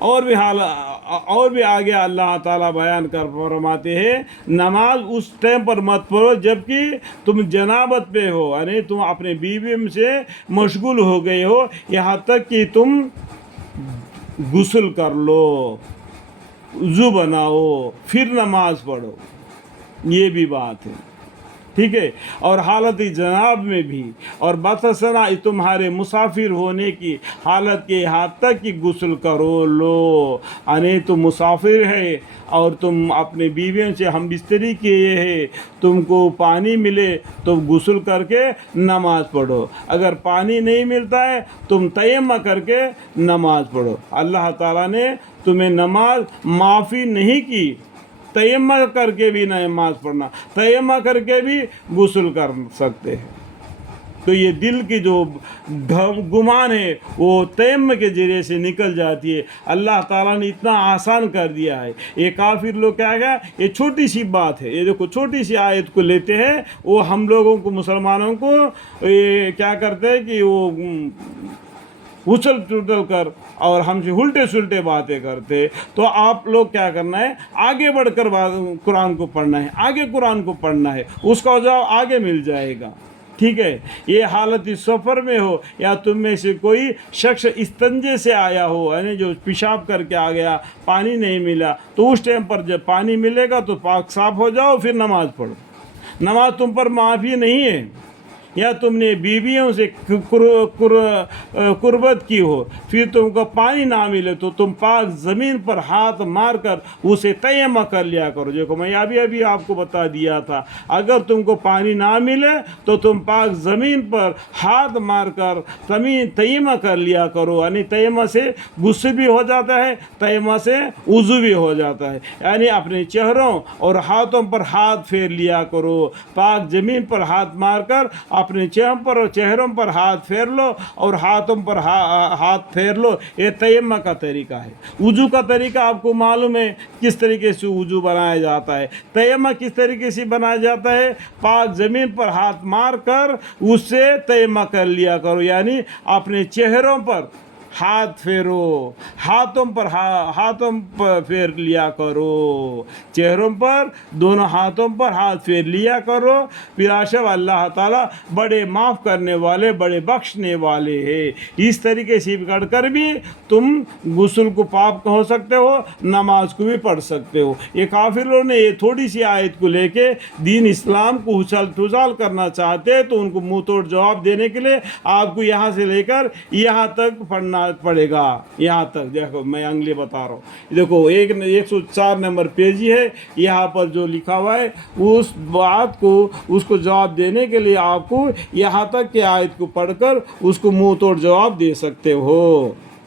اور بھی آگے اللہ تعالیٰ بیان کر فرماتے ہیں نماز اس ٹائم پر مت پڑھو جب کہ تم جنابت پہ ہو، یعنی تم اپنے بیوی سے مشغول ہو گئے ہو، یہاں تک کہ تم غسل کر لو، وضو بناؤ، پھر نماز پڑھو، یہ بھی بات ہے، ٹھیک ہے۔ اور حالت جناب میں بھی، اور بتسنا تمہارے مسافر ہونے کی حالت کے یہاں تک کہ غسل کرو لو، یعنی تم مسافر ہے اور تم اپنے بیویوں سے ہم بستری کیے ہیں، تم کو پانی ملے تو غسل کر کے نماز پڑھو، اگر پانی نہیں ملتا ہے تم تیمم کر کے نماز پڑھو۔ اللہ تعالیٰ نے تمہیں نماز معافی نہیں کی، تیمم کر کے بھی نماز پڑھنا، تیمم کر کے بھی غسل کر سکتے ہیں۔ تو یہ دل کی جو گمان ہے وہ تیمم کے ذریعے سے نکل جاتی ہے۔ اللہ تعالیٰ نے اتنا آسان کر دیا ہے۔ یہ کافر لوگ کیا گیا، یہ چھوٹی سی بات ہے، یہ دیکھو چھوٹی سی آیت کو لیتے ہیں، وہ ہم لوگوں کو مسلمانوں کو یہ کیا کرتے ہیں کہ وہ اچھل چٹل کر اور ہم سے الٹے سلٹے باتیں کرتے۔ تو آپ لوگ کیا کرنا ہے، آگے بڑھ کر قرآن کو پڑھنا ہے، آگے قرآن کو پڑھنا ہے، اس کا جواب آگے مل جائے گا، ٹھیک ہے۔ یہ حالت سفر میں ہو یا تم میں سے کوئی شخص استنجے سے آیا ہو، یعنی جو پیشاب کر کے آ گیا، پانی نہیں ملا، تو اس ٹائم پر جب پانی ملے گا تو پاک صاف ہو جاؤ، پھر نماز پڑھو۔ نماز تم پر معافی نہیں ہے، یا تم نے بیویوں سے قربت کی ہو، پھر تم کو پانی نہ ملے تو تم پاک زمین پر ہاتھ مار کر اسے تیمم کر لیا کرو۔ دیکھو میں ابھی آپ کو بتا دیا تھا، اگر تم کو پانی نہ ملے تو تم پاک زمین پر ہاتھ مار کر تیمم کر لیا کرو، یعنی تیمم سے غسل بھی ہو جاتا ہے، تیمم سے وضو بھی ہو جاتا ہے، یعنی اپنے چہروں اور ہاتھوں پر ہاتھ پھیر لیا کرو، پاک زمین پر ہاتھ مار کر اپنے چہروں پر ہاتھ پھیر لو اور ہاتھوں پر ہاتھ پھیر لو۔ یہ تیمم کا طریقہ ہے۔ وضو کا طریقہ آپ کو معلوم ہے کس طریقے سے وضو بنایا جاتا ہے۔ تیمم کس طریقے سے بنایا جاتا ہے، پاک زمین پر ہاتھ مار کر اس سے تیمم کر لیا کرو، یعنی اپنے چہروں پر ہاتھ پھیرو، ہاتھوں پر پھیر لیا کرو، چہروں پر دونوں ہاتھوں پر ہاتھ پھیر لیا کرو۔ پھر اللہ تعالیٰ بڑے معاف کرنے والے، بڑے بخشنے والے ہیں۔ اس طریقے سے کر کر بھی تم غسل کو پاک ہو سکتے ہو، نماز کو بھی پڑھ سکتے ہو۔ یہ کافر لوگوں نے یہ تھوڑی سی آیت کو لے کے دین اسلام کو اچھال پھسال کرنا چاہتے، تو ان کو منہ توڑ جواب دینے کے لیے آپ کو یہاں سے لے کر یہاں تک پڑھنا پڑے گا، یہاں تک۔ دیکھو میں انگلی بتا رہا ہوں، دیکھو 104 نمبر پیج ہے، یہاں پر جو لکھا ہوا ہے اس بات کو، اس کو جواب دینے کے لیے آپ کو یہاں تک کہ آیت کو پڑھ کر اس کو منہ توڑ جواب دے سکتے ہو۔